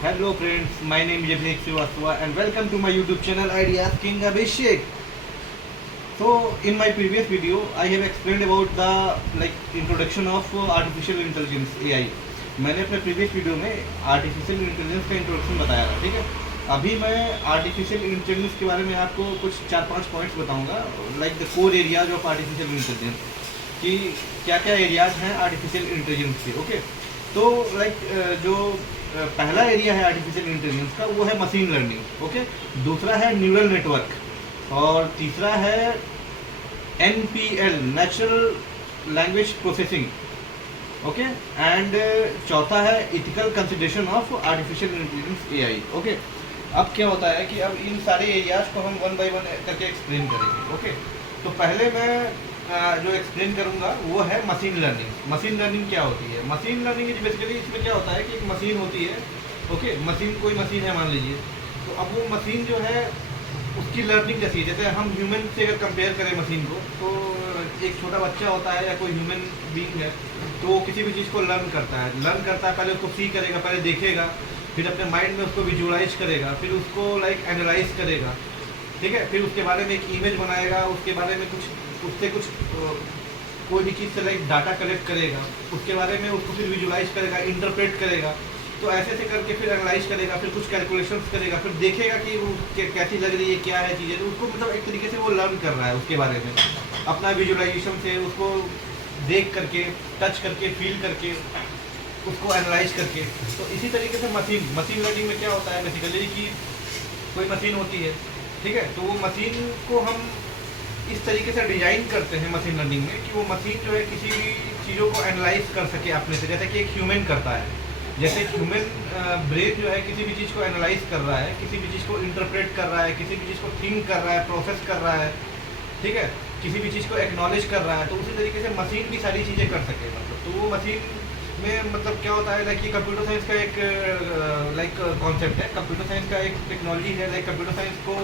Hello friends, my name is Abhishek Srivastava and welcome to my YouTube channel Ideas King Abhishek. So in my previous video, I have explained about the introduction of artificial intelligence AI. मैंने अपने previous video में artificial intelligence का introduction बताया था, ठीक है। अभी मैं artificial intelligence के बारे में आपको कुछ 4-5 points बताऊंगा, like the core areas of artificial intelligence, कि क्या क्या एरियाज हैं आर्टिफिशियल इंटेलिजेंस के। ओके, तो जो पहला एरिया है आर्टिफिशियल इंटेलिजेंस का वो है मशीन लर्निंग। ओके, दूसरा है न्यूरल नेटवर्क और तीसरा है NPL natural language processing. Okay, and चौथा है ethical consideration of artificial intelligence AI. Okay, अब क्या होता है कि अब इन सारे एरियाज को हम वन बाय वन करके एक्सप्लेन करेंगे। ओके, तो पहले मैं जो एक्सप्लेन करूंगा वो है मशीन लर्निंग। मशीन लर्निंग क्या होती है? मशीन लर्निंग इज बेसिकली इसमें क्या होता है कि एक मशीन होती है। ओके, मशीन कोई मशीन है मान लीजिए, तो अब वो मशीन जो है उसकी लर्निंग जैसी है, जैसे हम ह्यूमन से अगर कंपेयर करें मशीन को, तो एक छोटा बच्चा होता है या कोई ह्यूमन बीइंग है, तो वो किसी भी चीज़ को लर्न करता है, पहले उसको सी करेगा, पहले देखेगा, फिर अपने माइंड में उसको विजुअलाइज करेगा, फिर उसको एनालाइज करेगा, ठीक है, फिर उसके बारे में एक इमेज बनाएगा, उसके बारे में कुछ उससे कुछ कोई भी चीज़ से डाटा कलेक्ट करेगा, उसके बारे में उसको फिर विजुलाइज करेगा, इंटरप्रेट करेगा, तो ऐसे ऐसे करके फिर एनालाइज करेगा, फिर कुछ कैलकुलेशंस करेगा, फिर देखेगा कि वो कैसी लग रही है, क्या है चीज़ें, तो उसको मतलब एक तरीके से वो लर्न कर रहा है उसके बारे में अपना विजुलाइजेशन से, उसको देख करके, टच करके, फील करके, उसको एनालाइज करके। तो इसी तरीके से मशीन लर्निंग में क्या होता है बेसिकली कि कोई मशीन होती है, ठीक है, तो वो मशीन को हम इस तरीके से डिजाइन करते हैं मशीन लर्निंग में कि वो मशीन जो है किसी भी चीज़ों को एनालाइज कर सके अपने से, जैसे कि एक ह्यूमन करता है। जैसे ह्यूमन ब्रेन जो है किसी भी चीज़ को एनालाइज कर रहा है, किसी भी चीज़ को इंटरप्रेट कर रहा है, किसी भी चीज़ को थिंक कर रहा है, प्रोसेस कर रहा है, ठीक है, किसी भी चीज़ को एक्नॉलेज कर रहा है, तो उसी तरीके से मशीन भी सारी चीज़ें कर सके। मतलब तो वो मशीन में मतलब क्या होता है, ये कंप्यूटर साइंस का एक कॉन्सेप्ट है, कंप्यूटर साइंस का एक टेक्नोलॉजी है, कंप्यूटर साइंस को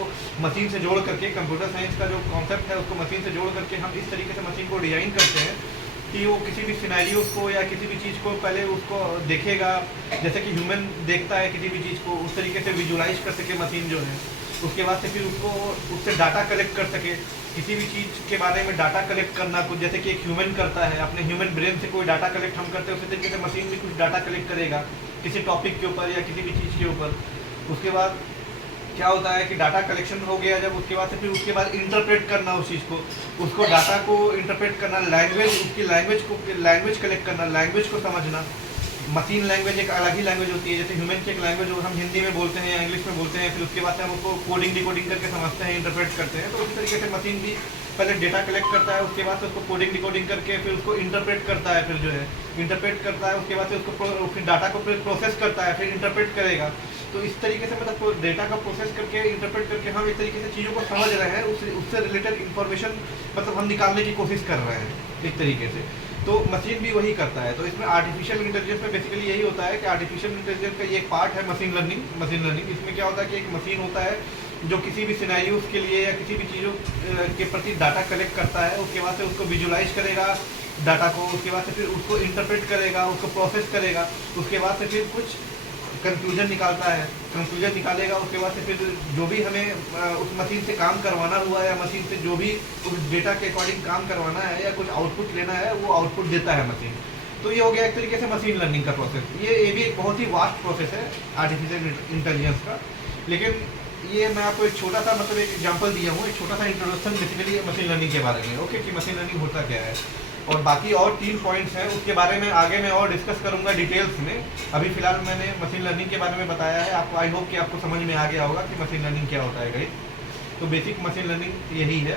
मशीन से जोड़ करके, कंप्यूटर साइंस का जो कॉन्सेप्ट है उसको मशीन से जोड़ करके हम इस तरीके से मशीन को डिज़ाइन करते हैं कि वो किसी भी सिनेरियो को या किसी भी चीज़ को पहले उसको देखेगा, जैसे कि ह्यूमन देखता है किसी भी चीज़ को, उस तरीके से विजुलाइज कर सके मशीन जो है, उसके बाद से फिर उसको उससे डाटा कलेक्ट कर सके, किसी भी चीज़ के बारे में डाटा कलेक्ट करना, कुछ जैसे कि एक ह्यूमन करता है, अपने ह्यूमन ब्रेन से कोई डाटा कलेक्ट हम करते हैं, उसी तरीके से मशीन भी कुछ डाटा कलेक्ट करेगा किसी टॉपिक के ऊपर या किसी भी चीज़ के ऊपर। उसके बाद क्या होता है कि डाटा कलेक्शन हो गया जब, उसके बाद से फिर उसके बाद इंटरप्रेट करना उस चीज़ को, उसको डाटा को इंटरप्रेट करना, लैंग्वेज, उसकी लैंग्वेज कलेक्ट करना, लैंग्वेज को समझना। मशीन लैंग्वेज एक अलग ही लैंग्वेज होती है, जैसे ह्यूमन की एक लैंग्वेज हम हिंदी में बोलते हैं या इंग्लिश में बोलते हैं, फिर उसके बाद से हम उसको कोडिंग डिकोडिंग करके समझते हैं, इंटरप्रेट करते हैं। तो उसी तरीके से मशीन भी पहले डेटा कलेक्ट करता है, उसके बाद से उसको कोडिंग डिकोडिंग करके फिर उसको इंटरप्रेट करता है, फिर जो है इंटरप्रेट करता है, उसके बाद से उसको फिर डाटा को फिर प्रोसेस करता है, फिर इंटरप्रेट करेगा। तो इस तरीके से मतलब डेटा का प्रोसेस करके, इंटरप्रेट करके हम एक तरीके से चीज़ों को समझ रहे हैं, उससे रिलेटेड इन्फॉर्मेशन मतलब हम निकालने की कोशिश कर रहे हैं एक तरीके से। तो मशीन भी वही करता है। तो इसमें आर्टिफिशियल इंटेलिजेंस में बेसिकली यही होता है कि आर्टिफिशियल इंटेलिजेंस का ये एक पार्ट है मशीन लर्निंग। इसमें क्या होता है कि एक मशीन होता है जो किसी भी सिनेरियोज के लिए या किसी भी चीज़ों के प्रति डाटा कलेक्ट करता है, उसके बाद से उसको विजुलाइज करेगा डाटा को, उसके बाद से फिर उसको इंटरप्रेट करेगा, उसको प्रोसेस करेगा, उसके बाद से फिर कुछ कंक्लूजन निकालता है, कंक्लूजन निकालेगा, उसके बाद से फिर जो भी हमें उस मशीन से काम करवाना हुआ है या मशीन से जो भी उस डेटा के अकॉर्डिंग काम करवाना है या कुछ आउटपुट लेना है, वो आउटपुट देता है मशीन। तो ये हो गया एक तरीके से मशीन लर्निंग का प्रोसेस। ये भी एक बहुत ही वास्ट प्रोसेस है आर्टिफिशियल इंटेलिजेंस का। लेकिन ये मैं आपको एक छोटा सा मतलब एक एग्जांपल दिया हूँ, एक छोटा सा इंट्रोडक्शन बेसिकली मशीन लर्निंग के बारे में, ओके, कि मशीन लर्निंग होता क्या है। और बाकी और 3 पॉइंट्स हैं, उसके बारे में आगे मैं और डिस्कस करूंगा डिटेल्स में। अभी फिलहाल मैंने मशीन लर्निंग के बारे में बताया है आपको, आई होप कि आपको समझ में आ गया होगा कि मशीन लर्निंग क्या होता है गाइस। तो बेसिक मशीन लर्निंग यही है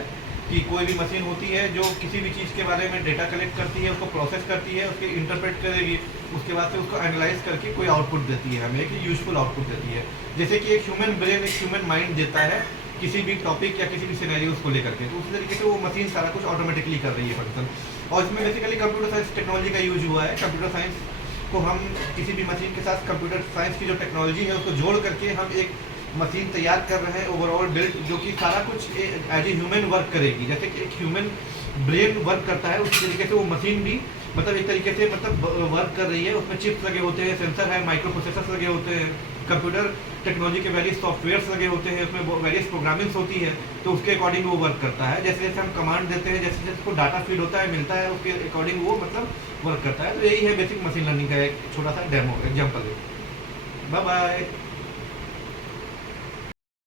कि कोई भी मशीन होती है जो किसी भी चीज़ के बारे में डेटा कलेक्ट करती है, उसको प्रोसेस करती है, उसके इंटरप्रेट करेगी, उसके बाद से उसको एनालाइज करके कोई आउटपुट देती है हमें, एक यूजफुल आउटपुट देती है। जैसे कि एक ह्यूमन ब्रेन, एक ह्यूमन माइंड देता है किसी भी टॉपिक या किसी भी सिनेरियोज को लेकर के, तो उसी तरीके से वो मशीन सारा कुछ ऑटोमेटिकली कर रही है फंक्शन। और इसमें बेसिकली कंप्यूटर साइंस टेक्नोलॉजी का यूज हुआ है। कंप्यूटर साइंस को हम किसी भी मशीन के साथ कंप्यूटर साइंस की जो टेक्नोलॉजी है उसको जोड़ करके हम एक मशीन तैयार कर रहे हैं ओवरऑल बिल्ड, जो कि सारा कुछ एज ए ह्यूमन वर्क करेगी। जैसे कि एक ह्यूमन ब्रेन वर्क करता है उसी तरीके से वो मशीन भी मतलब एक तरीके से मतलब वर्क कर रही है। उसमें चिप्स लगे होते हैं, सेंसर है, माइक्रो प्रोसेसर्स लगे होते हैं, कंप्यूटर टेक्नोलॉजी के वेरियस सॉफ्टवेयर्स लगे होते हैं, उसमें वेरियस प्रोग्रामिंग्स होती है, तो उसके अकॉर्डिंग वो वर्क करता है। जैसे जैसे हम कमांड देते हैं, जैसे जैसे उसको डाटा फीड होता है, मिलता है, उसके अकॉर्डिंग वो मतलब वर्क करता है। तो यही है बेसिक मशीन लर्निंग का एक छोटा सा डेमो एग्जाम्पल है। Bye bye.